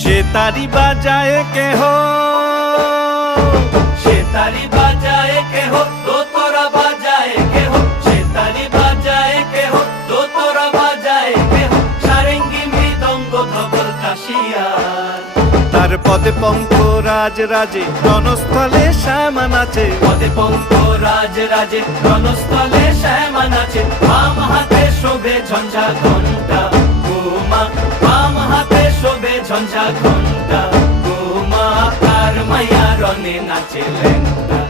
সে তারি বাজায় কেহ, সে তারি বাজায় কেহ, দোতরা বাজায় কেহ, সে তারি বাজায় কেহ, দোতরা বাজায় কেহ, সারেঙ্গি মৃদঙ্গ ধবল কাশিয়ার। তার পদে পঙ্ক রাজ রাজে, রণস্থলে শ্যামা নাচে। পদে পঙ্ক রাজ রাজে, রণস্থলে শ্যামা নাচে। বাম হাতে শোভে ঝঞ্ঝা ঘণ্টা গোমা, বাম হাতে শোভে ঝঞ্ঝা ঘণ্টা গোমা, তার মায়া রণে নাচে লেঙ্গা।